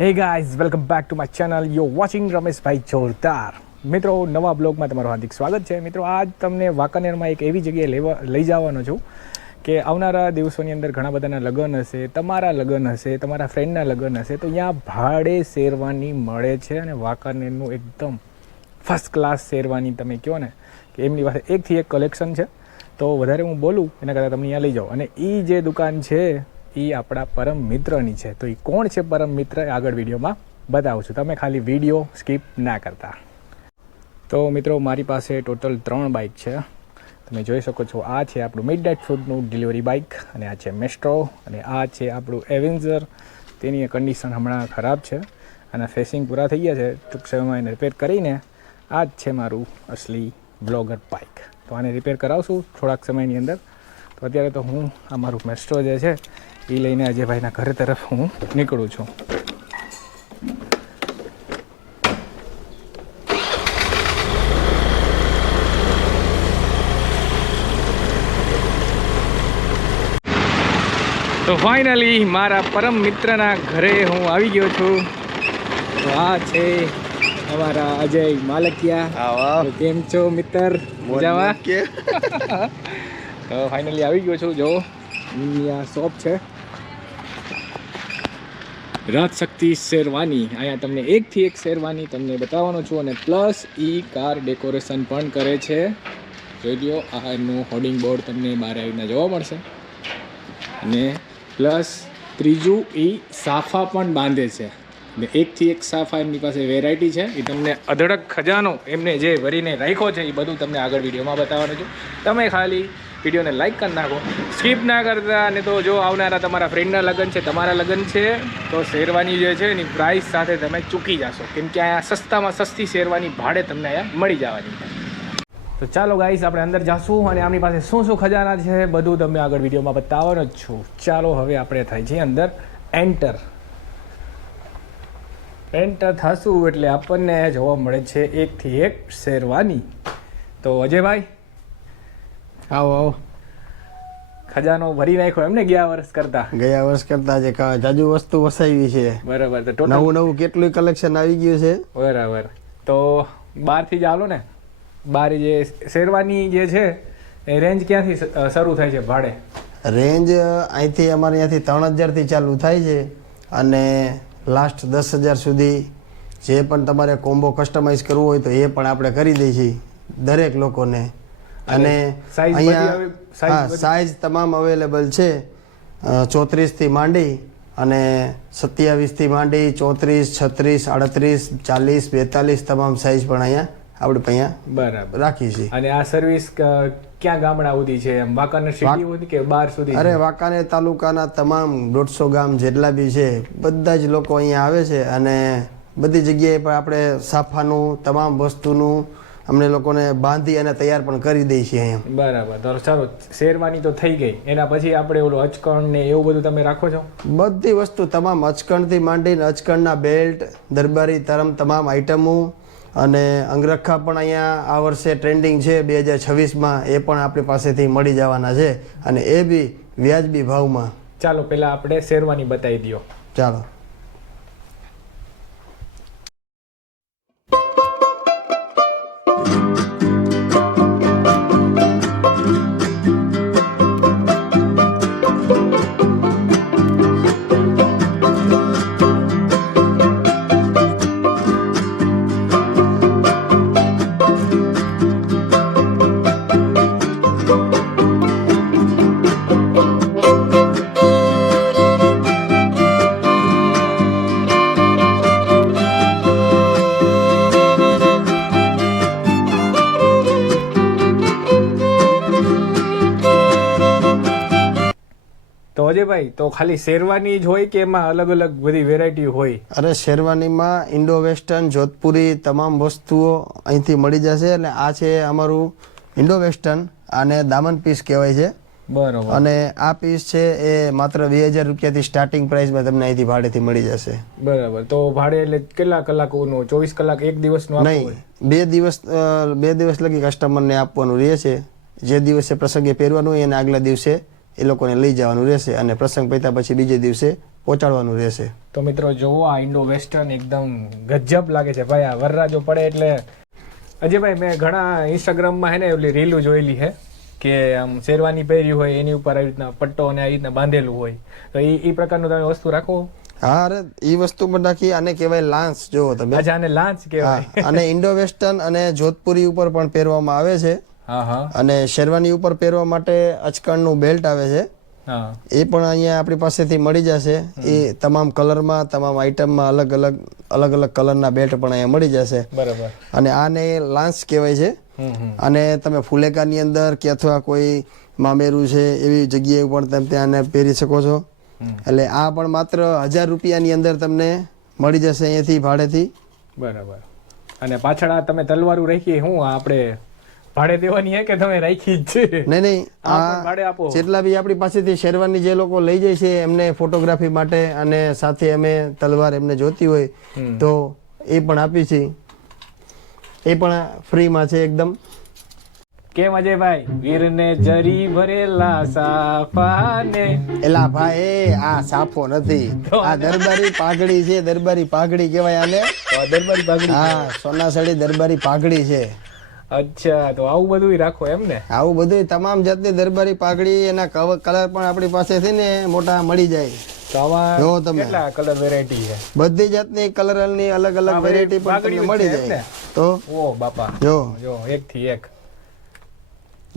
Hey guys, welcome back to my channel. You're watching Rameshbhai જોરદાર. મિત્રો નવા બ્લોગમાં તમારું હાર્દિક સ્વાગત છે. મિત્રો આજ તમને વાંકાનેરમાં એક એવી જગ્યાએ લઈ જવાનો છું કે આવનારા દિવસોની અંદર ઘણા બધાના લગ્ન હશે, તમારા લગ્ન હશે, તમારા ફ્રેન્ડના લગ્ન હશે, તો અહીંયા ભાડે શેરવાની મળે છે અને વાંકાનેરનું એકદમ ફર્સ્ટ ક્લાસ શેરવાની તમે કહો ને કે એમની પાસે એકથી એક કલેક્શન છે. તો વધારે હું બોલું એના કરતાં તમને અહીંયા લઈ જાઓ. અને એ જે દુકાન છે એ આપણા પરમ મિત્રની છે. તો એ કોણ છે પરમ મિત્ર એ આગળ વિડીયોમાં બતાવું છું, તમે ખાલી વિડીયો સ્કીપ ના કરતા. તો મિત્રો મારી પાસે ટોટલ 3 બાઇક છે, તમે જોઈ શકો છો. આ છે આપણું મિડનાઇટ ફૂડનું ડિલિવરી બાઇક, અને આ છે મેસ્ટ્રો, અને આ છે આપણું એવેન્જર. તેની કન્ડિશન હમણાં ખરાબ છે, આના ફેસિંગ પૂરા થઈ ગયા છે, ટૂંક સમયમાં એને રિપેર કરીને આ જ છે મારું અસલી બ્લોગર બાઇક. તો આને રિપેર કરાવશું થોડાક સમયની અંદર. તો અત્યારે તો હું આ મારું મેસ્ટ્રો જે છે એ લઈને અજયભાઈના ઘર તરફ હું નીકળું છું. તો ફાઇનલી મારા પરમ મિત્રના ઘરે હું આવી ગયો છું. તો આ છે અમારા અજય માલકિયા. કેમ છો મિત્ર? મજામાં? તો ફાઇનલી આવી ગયો છું. જો આ શોપ છે રાજશક્તિ શેરવાની. અહીંયા તમને એકથી એક શેરવાની તમને બતાવવાનો છું, અને પ્લસ કાર ડેકોરેશન પણ કરે છે. જોઈ લો, આ એમનું હોર્ડિંગ બોર્ડ તમને બહાર આવીને જોવા મળશે. અને પ્લસ ત્રીજું સાફા પણ બાંધે છે. એકથી એક સાફા એમની પાસે વેરાયટી છે. એ તમને અઢળક ખજાનો એમને જે ભરીને રાખ્યો છે એ બધું તમને આગળ વિડીયોમાં બતાવવાનું છું. તમે ખાલી વિડીયોને લાઈક કરી નાખો, સ્કીપ ના કરતા. અને તો જો આવનારા તમારા ફ્રેન્ડના લગ્ન છે, તમારા લગ્ન છે, તો શેરવાની જે છે એની પ્રાઇસ સાથે તમે ચૂકી જશો, કેમ કે અહીંયા સસ્તામાં સસ્તી શેરવાની ભાડે તમને અહીંયા મળી જવાની છે. તો ચાલો ગાઈસ, આપણે અંદર જાશું અને આમની પાસે શું શું ખજાના છે બધું તમને આગળ વિડીયોમાં બતાવવાનો જ છું. ચાલો હવે આપણે થાય છે અંદર એન્ટર થશું એટલે આપણને જોવા મળે છે એકથી એક શેરવાની. તો અજયભાઈ આવો ખજાનો ભરી નાખ્યો એમને ગયા વર્ષ કરતા જે જાજુ વસ્તુ વસાવી છે. બરાબર. તો નવું કેટલું કલેક્શન આવી ગયું છે. બરાબર. તો બહારથી જ આવો ને, બહાર જે શેરવાની જે છે એ રેન્જ ક્યાંથી શરૂ થાય છે ભાડે? રેન્જ અહીંથી અમારે અહીંયાથી 3000 થી ચાલુ થાય છે, અને લાસ્ટ 10,000 સુધી જે પણ તમારે કોમ્બો કસ્ટમાઇઝ કરવું હોય તો એ પણ આપણે કરી દઈએ છીએ દરેક લોકોને. અને અહીંયા સાઇઝ તમામ અવેલેબલ છે. 34 થી માંડી અને 27 થી માંડી 34, 36, 38, 40, 42 તમામ સાઇઝ પણ અહીંયા આપણે અહીંયા બરાબર રાખી છે. અને આ સર્વિસ ક્યાં ગામડા સુધી છે? વાંકાનેર સિટી સુધી કે બહાર સુધી? અરે વાંકાનેર તાલુકાના તમામ 150 ગામ જેટલા બી છે બધા જ લોકો અહીંયા આવે છે, અને બધી જગ્યાએ પણ આપણે સાફાનું તમામ વસ્તુનું અમને લોકોને બાંધી અને તૈયાર પણ કરી દઈએ છીએ અહીંયા. બરાબર. તો ચાલો, શેરવાની તો થઈ ગઈ, એના પછી આપણે ઓલું અચકણ ને એવું બધું તમે રાખો છો? બધી વસ્તુ તમામ અચકણથી માંડીને અચકણના બેલ્ટ, દરબારી તમામ આઈટમો, અને અંગરખા પણ અહીંયા આ વર્ષે ટ્રેન્ડિંગ છે 2026માં, એ પણ આપણી પાસેથી મળી જવાના છે, અને એ બી વ્યાજબી ભાવમાં. ચાલો પહેલાં આપણે શેરવાની બતાવી દો. ચાલો. તો અજયભાઈ, તો ખાલી શેરવાની જ હોય કે એમાં અલગ અલગ બધી વેરાયટી હોય? અરે શેરવાનીમાં ઇન્ડો વેસ્ટર્ન, જોધપુરી તમામ વસ્તુઓ અહીંથી મળી જશે. અને આ છે અમારું ઇન્ડો વેસ્ટર્ન, આને દામન પીસ કહેવાય છે. બરોબર. અને આ પીસ છે એ માત્ર 2000 રૂપિયાથી સ્ટાર્ટિંગ પ્રાઇસમાં તમને અહીંથી ભાડેથી મળી જશે. બરાબર. તો ભાડે એટલે કેટલા કલાકોનું? 24 કલાક એક દિવસનું? નહીં, 2 દિવસ લગી કસ્ટમરને આપવાનું રહે છે. જે દિવસે પ્રસંગે પહેરવાનું હોય એને આગલા દિવસે એ લોકોને લઈ જવાનું રહેશે, અને પ્રસંગ પત્યા પછી બીજે દિવસે પહોંચાડવાનું રહેશે. તો મિત્રો જોવો આ ઇન્ડો વેસ્ટર્ન એકદમ ગજબ લાગે છે ભાઈ. આ વરરાજો પડે એટલે અજયભાઈ મેં ઘણા ઇન્સ્ટાગ્રામમાં હે ને ઓલી રીલું જોયેલી છે કે આમ શેરવાની પહેરી હોય એની ઉપર આવી રીતના પટ્ટો અને આવી રીતના બાંધેલું હોય, તો એ પ્રકારનું તમે વસ્તુ રાખો. હા, અરે એ વસ્તુ પણ રાખી. આને કહેવાય લાંચ. જોવો તમે, અચ્છા આને લાંચ કહેવાય. અને ઇન્ડો વેસ્ટર્ન અને જોધપુરી ઉપર પણ પહેરવામાં આવે છે. હા હા. અને શેરવાની ઉપર પહેરવા માટે અચકણનું બેલ્ટ આવે છે, હા એ પણ અહીંયા આપણી પાસેથી મળી જશે. એ તમામ કલરમાં, તમામ આઈટમમાં અલગ અલગ કલરના બેલ્ટ પણ અહીંયા મળી જશે. બરાબર. અને આને લાંચ કહેવાય છે. અને તમે ફુલેકાની અંદર કે અથવા કોઈ મામેરું છે એવી જગ્યાએ પણ તમે ત્યાં પહેરી શકો છો. એટલે આ પણ માત્ર 1000 રૂપિયાની અંદર તમને મળી જશે અહીંયાથી ભાડેથી. બરાબર. અને પાછળ આ તમે તલવારું રાખી હું આપણે ભાડે દેવાની હે કે તમે રાખી જ છે? નહીં, આ પણ ભાડે આપો. જેટલા બી આપણી પાસેથી શેરવાની જે લોકો લઈ જાય છે એમને ફોટોગ્રાફી માટે અને સાથે અમે તલવાર એમને જોતી હોય તો એ પણ આપી છે. એ પણ ફ્રીમાં છે એકદમ. કેમ અજયભાઈ? વીરને જરી ભરેલા સાફાને. એલા ભાઈ, આ સાફો નથી, આ દરબારી પાઘડી છે. દરબારી પાઘડી કહેવાય આને. દરબારી પાઘડી. હા, સોનાસળી દરબારી પાઘડી છે. અચ્છા, તો આવું બધું રાખો એમ ને? આવું બધું તમામ જાતની દરબારી પાઘડી, એના કલર પણ આપણી પાસેથી ને મોટા મળી જાય. તો આમાં જો તમે કેટલા કલર વેરાયટી છે? બધી જાતની કલરની અલગ અલગ વેરાયટી પણ તમને મળી જાય. તો ઓ બાપા, જો એક થી એક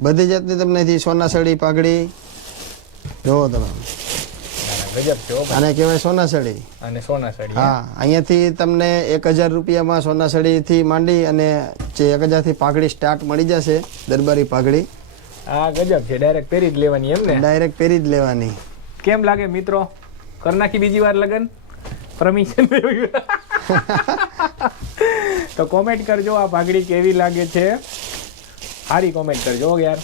બધી જાતની તમને સોનાસળી પાઘડી જોવો તમે. ગજબ છે. આને કહેવાય સોનાસળી. અને સોનાસળી. હા, અહીંયાથી તમને 1000 રૂપિયામાં સોનાસળી થી માંડી અને જે 1000 થી પાઘડી સ્ટાર્ટ મળી જશે. દરબારી પાઘડી આ ગજબ છે. ડાયરેક્ટ પહેરી જ લેવાની એમ ને? ડાયરેક્ટ પહેરી જ લેવાની. કેમ લાગે મિત્રો? કર નાખી બીજી વાર લગન? પરમિશન તો કોમેન્ટ કરજો આ પાઘડી કેવી લાગે છે. સારી કોમેન્ટ કરજો યાર.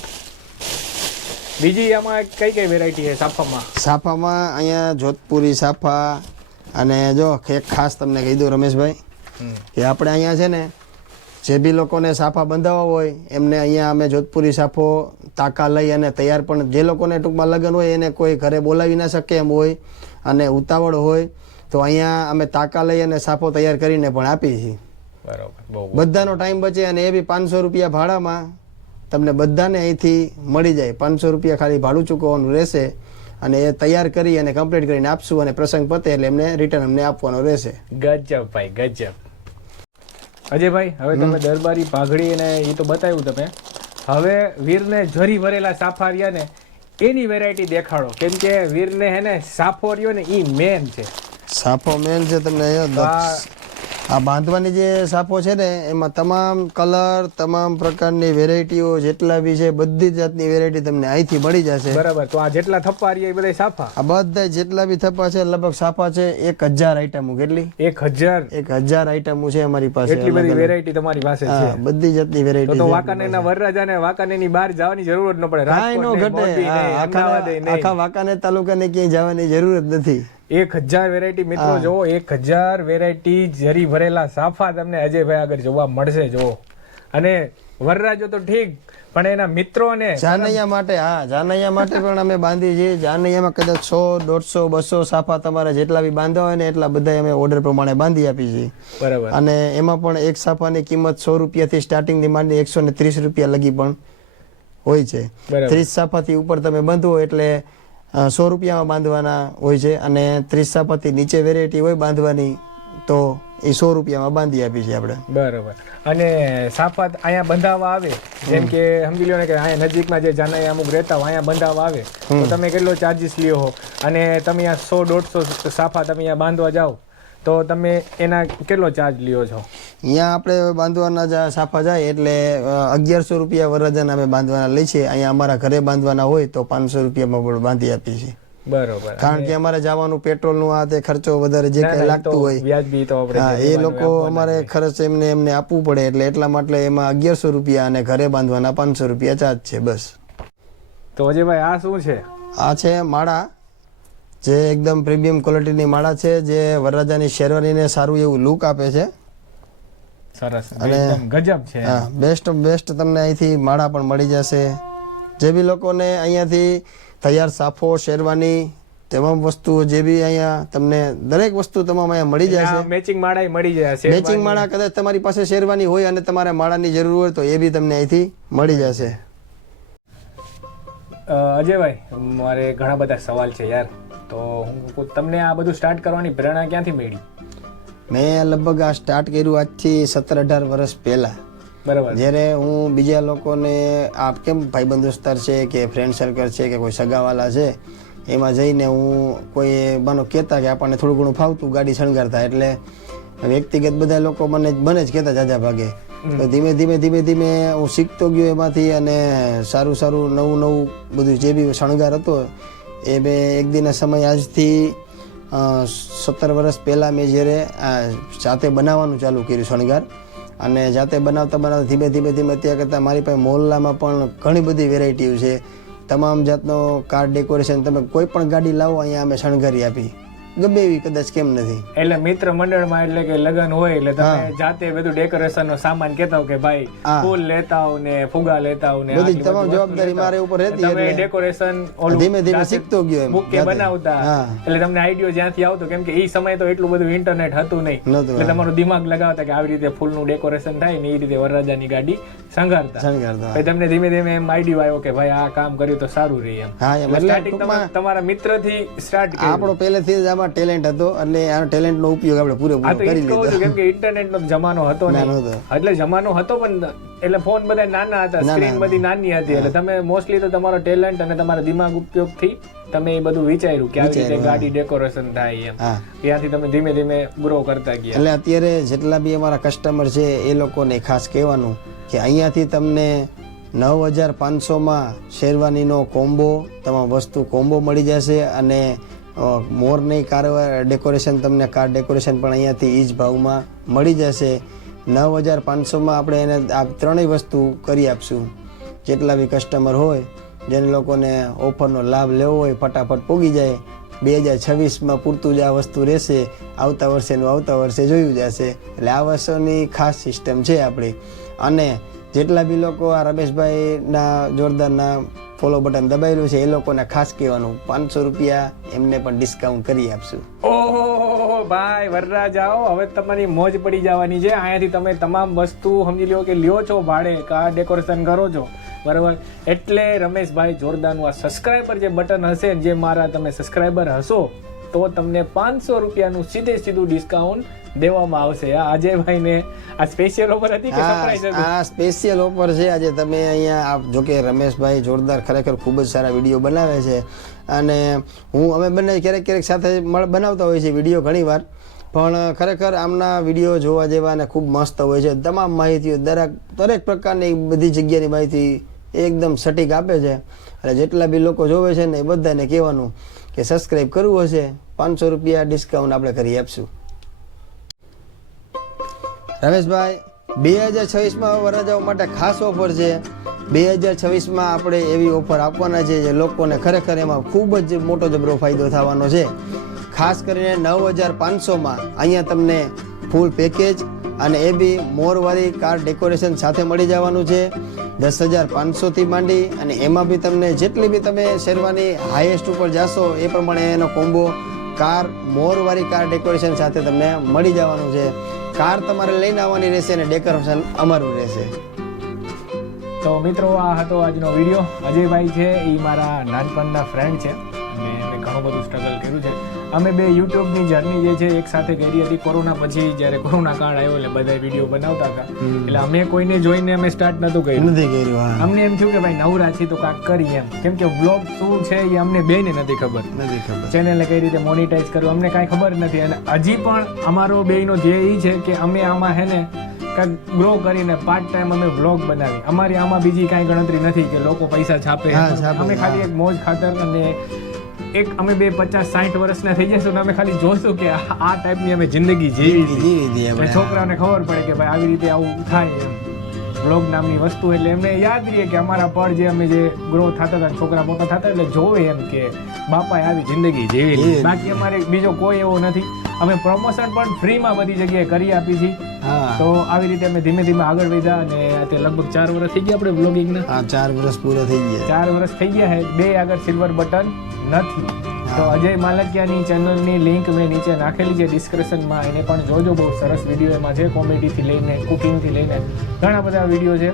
બીજી આમાં કઈ કઈ વેરાયટી છે સાફામાં? સાફામાં અહીંયા જોધપુરી સાફા. અને જો એક ખાસ તમને કહી દઉં રમેશભાઈ કે આપણે અહીંયા છે ને જે બી લોકોને સાફા બંધાવવા હોય એમને અહીંયા અમે જોધપુરી સાફો તાકા લઈ અને તૈયાર પણ, જે લોકોને ટૂંકમાં લગ્ન હોય એને કોઈ ઘરે બોલાવી ના શકે એમ હોય અને ઉતાવળ હોય તો અહીંયા અમે તાકા લઈ અને સાફો તૈયાર કરીને પણ આપીએ છીએ. બરોબર. બધાનો ટાઈમ બચે અને એ બી 500 રૂપિયા ભાડામાં તમને બધાને અહીંથી મળી જાય. 500 રૂપિયા ખાલી ભાડું ચૂકવવાનું રહેશે અને એ તૈયાર કરી અને કમ્પ્લીટ કરીને આપશું અને પ્રસંગ પતે એટલે એમને રિટર્ન અમને આપવાનો રહેશે. ગજબ ભાઈ, ગજબ. અજયભાઈ, હવે તમે દરબારી પાઘડી અને એ તો બતાવ્યું તમે. હવે વીરને જરી ભરેલા સાફા રહ્યા ને એની વેરાયટી દેખાડો, કેમ કે વીરને હે ને સાફો રહ્યો ને એ મેન છે. સાફો મેન છે. તમને આ બાંધવાની જે સાફો છે ને એમાં તમામ કલર, તમામ પ્રકારની વેરાયટીઓ જેટલા બી છે બધી જાતની વેરાયટી તમને અહીંથી મળી જશે. બરાબર. તો આ જેટલા થપ્પા રહ્યા એ બધા સાફા? આ બધા જેટલા બી થપ્પા છે લગભગ સાફા છે 1000 આઈટમો. કેટલી? 1000 આઈટમો છે અમારી પાસે. એટલી બધી વેરાયટી તમારી પાસે છે? બધી જાતની વેરાયટી. તો વાંકાનેરના વરરાજાને વાંકાનેરની બહાર જવાની જરૂર જ ન પડે. કાંઈ નો ઘટે. આખા વાંકાનેર તાલુકાને ક્યાંય જવાની જરૂર જ નથી. 1000 વેરાયટી મિત્રો જોવો. 1000 વેરાયટી જરી ભરેલા સાફા તમને અજયભાઈ આગળ જોવા મળશે. જોવો. અને વરરાજો તો ઠીક, પણ એના મિત્રોને જાનૈયા માટે, જાનૈયા માટે પણ અમે બાંધી છીએ. જાનૈયામાં કદાચ 100, 150, 200 સાફા તમારે જેટલા બી બાંધવા હોય ને એટલા બધા અમે ઓર્ડર પ્રમાણે બાંધી આપી છીએ. બરાબર. અને એમાં પણ એક સાફાની કિંમત 100 રૂપિયાથી સ્ટાર્ટિંગ થી માંડી 130 રૂપિયા લગી પણ હોય છે. 30 સાફાથી ઉપર તમે બાંધવો એટલે 100 રૂપિયામાં બાંધવાના હોય છે. અને 30 સાફાથી નીચે વેરાયટી હોય બાંધવાની તો એ 100 રૂપિયામાં બાંધી આપી છે આપણે. બરાબર. અને સાફા અહીંયા બંધાવવા આવે, જેમ કે સમજી લો ને કે અહીંયા નજીકમાં જે જાનૈયા અમુક રહેતા હોય અહીંયા બંધાવવા આવે તો તમે કેટલો ચાર્જીસ લ્યો હો? અને તમે આ 100-150 સાફા તમે અહીંયા બાંધવા જાઓ તો તમે એના કેટલો ચાર્જ લ્યો છો? અહીંયા આપણે બાંધવાના સાફા જાય એટલે 1100 રૂપિયા વરરાજાના અમે બાંધવાના લઈ છીએ. અહીંયા અમારા ઘરે બાંધવાના હોય તો 500 રૂપિયામાં પણ બાંધી આપીએ છીએ. બરોબર. કારણ કે અમારે જવાનું પેટ્રોલનું આ તે ખર્ચો વધારે જે કઈ લાગતું હોય વ્યાજબી તો આપણે એ લોકો અમારે ખર્ચ એમને આપવું પડે એટલે એટલા માટે એમાં 1100 રૂપિયા અને ઘરે બાંધવાના 500 રૂપિયા ચાર્જ છે બસ. તો અજયભાઈ આ શું છે? આ છે માળા, જે એકદમ પ્રીમિયમ ક્વોલિટીની માળા છે, જે વરરાજાની શેરવાનીને સારું એવું લુક આપે છે. સરસ, એકદમ ગજબ છે. હા, બેસ્ટ ઓફ બેસ્ટ તમને અહીંથી માળા પણ મળી જશે. જે બી લોકોને અહીંયાથી તૈયાર સાફો, શેરવાની તમામ વસ્તુઓ જે બી અહીંયા તમને દરેક વસ્તુ તમામ અહીંયા મળી જશે. મેચિંગ માળા મળી જશે. મેચિંગ માળા કદાચ તમારી પાસે શેરવાની હોય અને તમારે માળાની જરૂર હોય તો એ બી તમને અહીંથી મળી જશે. અજયભાઈ, મારે ઘણા બધા સવાલ છે યાર, તો હું તમને આ બધું સ્ટાર્ટ કરવાની પ્રેરણા ક્યાંથી મળી? મેં લગભગ આ સ્ટાર્ટ કર્યું આજથી 17-18 વર્ષ પહેલા. બરાબર. જ્યારે હું બીજા લોકોને આ કેમ ભાઈબંધ દોસ્તાર છે કે ફ્રેન્ડ સર્કલ છે કે કોઈ સગાવાલા છે એમાં જઈને હું કોઈ બનો કહેતા કે આપણને થોડું ઘણું ફાવતું ગાડી શણગારતા, એટલે વ્યક્તિગત બધા લોકો મને જ કહેતા જાજા ભાગે. તો ધીમે ધીમે હું શીખતો ગયો એમાંથી, અને સારું નવું બધું જે બી શણગાર હતો એ મેં એક દિન સમય આજથી 17 વર્ષ પહેલાં મેં જ્યારે જાતે બનાવવાનું ચાલુ કર્યું શણગાર, અને જાતે બનાવતા ધીમે અત્યારે કરતાં મારી પાસે મોહલ્લામાં પણ ઘણી બધી વેરાયટીઓ છે. તમામ જાતનો કાર ડેકોરેશન તમે કોઈ પણ ગાડી લાવો અહીંયા અમે શણગારી આપી, ગમે એવી કદાચ કેમ નથી. એટલે મિત્ર મંડળમાં એટલે કે લગન હોય એટલે તમે જાતે બધું ડેકોરેશન નો સામાન કહેતા હો કે ભાઈ ફૂલ લેતા હો ને ફુગા લેતા હો ને બધી તમામ જવાબદારી મારે ઉપર રહેતી. તમે ડેકોરેશન ધીમે શીખતો ગયો એમ બુકે બનાવતા, એટલે તમને આઈડિયો જ્યાંથી આવતો, કેમ કે એ સમય તો એટલું બધું ઇન્ટરનેટ હતું નહીં, એટલે તમારું દિમાગ લગાવતા કે આવી રીતે ફૂલનું ડેકોરેશન થાય ને એ રીતે વરરાજાની ગાડી શણગારતા. તમને ધીમે એમ આઈડિયો આવ્યો કે ભાઈ આ કામ કર્યું તો સારું રહે એમ. સ્ટાર્ટિંગ તમારા મિત્રથી સ્ટાર્ટ કર્યું. આપણો પહેલેથી જ આમાં ટેલેન્ટ હતો, એટલે આ ટેલેન્ટ નો ઉપયોગ આપણે પૂરેપૂરો કરી લીધો. કેમ કે ઇન્ટરનેટ નો જમાનો હતો ને, એટલે જમાનો હતો પણ એટલે ફોન બધા નાના હતા, સ્ક્રીન બધી નાની હતી, એટલે તમે મોસ્ટલી તો તમારો ટેલેન્ટ અને તમારા દિમાગ ઉપયોગથી તમે એ બધું વિચાર્યું કે આવી રીતે ગાડી ડેકોરેશન થાય એમ. ત્યાંથી તમે ધીમે ગ્રો કરતા ગયા. એટલે અત્યારે જેટલા બી અમારા કસ્ટમર છે એ લોકોને ખાસ કહેવાનું કે અહીંયાથી તમને 9,500 શેરવાનીનો કોમ્બો, તમામ વસ્તુ કોમ્બો મળી જશે, અને મોરની કાર ડેકોરેશન તમને કાર ડેકોરેશન પણ અહીંયાથી એ જ ભાવમાં મળી જશે. 9,500 આપણે એને આ ત્રણેય વસ્તુ કરી આપશું. જેટલા બી કસ્ટમર હોય જેને લોકોને ઓફરનો લાભ લેવો હોય ફટાફટ પોગી જાય. 2026માં પૂરતું જ આ વસ્તુ રહેશે, આવતા વર્ષે જોયું જશે. એટલે આ વર્ષોની ખાસ સિસ્ટમ છે આપણી. અને જેટલા બી લોકો આ રમેશભાઈના જોરદારના ફોલો બટન દબાયેલું છે એ લોકોને ખાસ કહેવાનું 500 રૂપિયા એમને પણ ડિસ્કાઉન્ટ કરી આપશું. ઓહો ભાઈ વરરાજાઓ, હવે તમારી મોજ પડી જવાની છે. અહીંયાથી તમે તમામ વસ્તુ સમજી લ્યો કે લ્યો છો ભાડે, કા ડેકોરેશન કરો છો, બરાબર. એટલે રમેશભાઈ જોરદારનું આ સબસ્ક્રાઈબર જે બટન હશે, જે મારા તમે સબસ્ક્રાઈબર હશો તો તમને 500 રૂપિયાનું સીધું ડિસ્કાઉન્ટ દેવામાં આવશે. અજયભાઈને આ સ્પેશિયલ ઓફર હતી કે સરપ્રાઈઝ હતી? આ સ્પેશિયલ ઓફર છે. આજે તમે અહીંયા જો કે રમેશભાઈ જોરદાર ખરેખર ખૂબ જ સારા વિડીયો બનાવે છે, અને અમે બંને ક્યારેક સાથે બનાવતા હોઈએ છીએ વિડીયો ઘણીવાર, પણ ખરેખર આમના વિડીયો જોવા જેવા અને ખૂબ મસ્ત હોય છે. તમામ માહિતીઓ દરેક પ્રકારની બધી જગ્યાની માહિતી એકદમ સટીક આપે છે. એટલે જેટલા બી લોકો જોવે છે ને એ બધાને કહેવાનું કે સબસ્ક્રાઈબ કરવું હશે 500 રૂપિયા ડિસ્કાઉન્ટ આપણે કરી આપશું. રમેશભાઈ, 2026માં વરરાજાઓ માટે ખાસ ઓફર છે. 2026માં આપણે એવી ઓફર આપવાના છે જે લોકોને ખરેખર એમાં ખૂબ જ મોટો જબરો ફાયદો થવાનો છે. ખાસ કરીને 9,500માં અહીંયા તમને ફૂલ પેકેજ અને એ બી મોરવાળી કાર ડેકોરેશન સાથે મળી જવાનું છે. 10,500થી માંડી, અને એમાં બી તમને જેટલી બી તમે શેરવાની હાઈએસ્ટ ઉપર જાશો એ પ્રમાણે એનો કોમ્બો કાર મોરવાળી કાર ડેકોરેશન સાથે તમને મળી જવાનું છે. કાર તમારે લઈને આવવાની રહેશે અને ડેકોરેશન અમારું રહેશે. તો મિત્રો, આ હતો આજનો વિડીયો. અજયભાઈ છે એ મારા નાનપણના ફ્રેન્ડ છે, અને મેં ઘણું બધું સ્ટ્રગલ કર્યું છે. અમે બે યુટ્યુબની જર્ની જે છે એક સાથે કરી હતી. કોરોના પછી જ્યારે કોરોના કાળ આવ્યો એટલે બધા વિડીયો બનાવતા હતા, એટલે અમે કોઈને જોઈને અમે સ્ટાર્ટ નતું કર્યું. અમને એમ થયું કે ભાઈ નવરા છીએ તો કાંઈક કરીએ એમ, કેમ કે વ્લોગ શું છે એ અમને બેને નથી ખબર. ચેનલને કઈ રીતે મોનિટાઈઝ કરવું અમને કાંઈ ખબર નથી, અને હજી પણ અમારો બેયનો ધ્યેય એ છે કે અમે આમાં હે ને કાંઈક ગ્રો કરીને પાર્ટ ટાઈમ અમે વ્લોગ બનાવી. અમારી આમાં બીજી કાંઈ ગણતરી નથી કે લોકો પૈસા છાપે. અમે ખાલી એક મોજ ખાતર, અને એક અમે 50-60 વર્ષના થઈ જશું ને અમે ખાલી જોશું કે આ ટાઈપની અમે જિંદગી જીવી, છોકરાઓને ખબર પડે કે ભાઈ આવી રીતે આવું થાય એમ. વ્લોગ નામની વસ્તુ એટલે એમને યાદ રહીએ કે અમારા પળ જે અમે જે ગ્રો થતા હતા, છોકરા મોટા થતા એટલે જોવે એમ કે બાપાએ આવી જિંદગી જીવી. બાકી અમારે બીજો કોઈ એવો નથી. અમે પ્રમોશન પણ ફ્રીમાં બધી જગ્યાએ કરી આપી છીએ. તો આવી રીતે અમે ધીમે આગળ વધ્યા, અને અત્યારે લગભગ 4 વર્ષ થઈ ગયા આપણે વ્લોગિંગના. 4 વર્ષ પૂરા થઈ ગયા. 4 વર્ષ થઈ ગયા છે. 2 આગળ સિલ્વર બટન નથી. તો અજય માલકિયાની ચેનલની લિંક મેં નીચે નાખેલી છે ડિસ્ક્રિપ્શનમાં, એને પણ જોજો. બહુ સરસ વિડીયો એમાં છે, કોમેડીથી લઈને કુકિંગથી લઈને ઘણા બધા વિડીયો છે.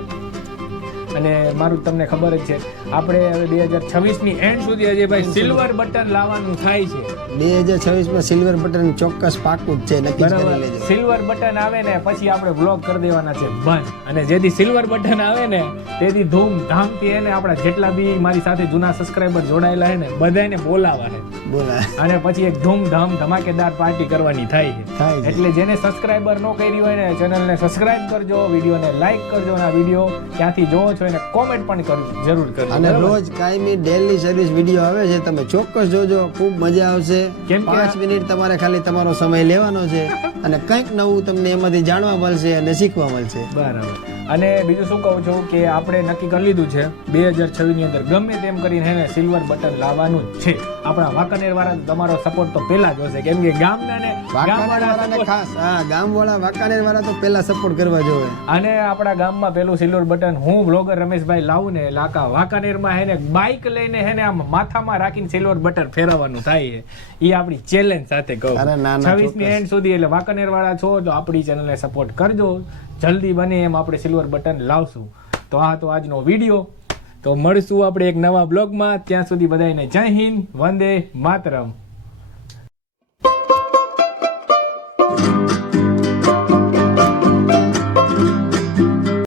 અને મારું તમને ખબર જ છે, આપણે હવે 2026ની એન્ડ સુધી અજયભાઈ સિલ્વર બટન લાવવાનું થાય છે. 2026માં સિલ્વર બટન ચોક્કસ પાકું જ છે, નક્કી જ કરી બરાબર. લેજો. સિલ્વર બટન આવે ને પછી આપણે બ્લોગ કરી દેવાના છે બંધ. અને જેથી સિલ્વર બટન આવે ને તેથી ધૂમધામથી એને આપણા જેટલા બી મારી સાથે જૂના સબસ્ક્રાઇબર જોડાયેલા છે ને બધાને બોલાવવાને, બોલા અને પછી એક ધૂમધામ ધમાકેદાર પાર્ટી કરવાની થાય છે. થાય છે. એટલે જેને સબસ્ક્રાઇબર ન કરી હોય ને ચેનલને સબસ્ક્રાઇબ કરજો, વિડીયોને લાઈક કરજો, અને આ વિડીયો ક્યાંથી જોવો છો એને કોમેન્ટ પણ જરૂર કરજો. અને બરાબર? રોજ કાયમી ડેલી સર્વિસ વિડીયો આવે છે, તમે ચોક્કસ જોજો, ખૂબ મજા આવશે. કેમ કે 5 મિનિટ તમારે ખાલી તમારો સમય લેવાનો છે અને કંઈક નવું તમને એમાંથી જાણવા મળશે અને શીખવા મળશે. બરાબર. અને બીજું શું કહું છું કે આપણે નક્કી કરી લીધું છે 2026 ની અંદર ગમે તેમ કરીને એને સિલ્વર બટન લાવવાનું જ છે. આપણા વાંકાનેર વાળા તમારો સપોર્ટ તો પહેલા જ હશે, કેમ કે ગામના ને વાંકાનેરવાળાને ખાસ, હા, ગામવાળા વાંકાનેરવાળા તો પહેલા સપોર્ટ કરવા જોવે. અને આપણા ગામમાં પેલું સિલ્વર બટન હું બ્લોગર રમેશભાઈ લાવું ને લાકા વાંકાનેરમાં હેને બાઇક લઈને હેને આમ માથામાં રાખીને સિલ્વર બટન ફેરવવાનું થાય છે. એ આપણી ચેલેન્જ સાથે કહું. અરે ના, ના, 26 ની એન્ડ સુધી એટલે વાંકાનેર વાળા છો તો આપણી ચેનલને સપોર્ટ કરજો. જલ્દી બને એમ આપણે સિલ્વર બટન લાવશું. તો આ તો આજનો વિડીયો. તો મળશું આપણે એક નવા બ્લોગમાં. ત્યાં સુધી બધાને જય હિન્દ, વંદે માતરમ.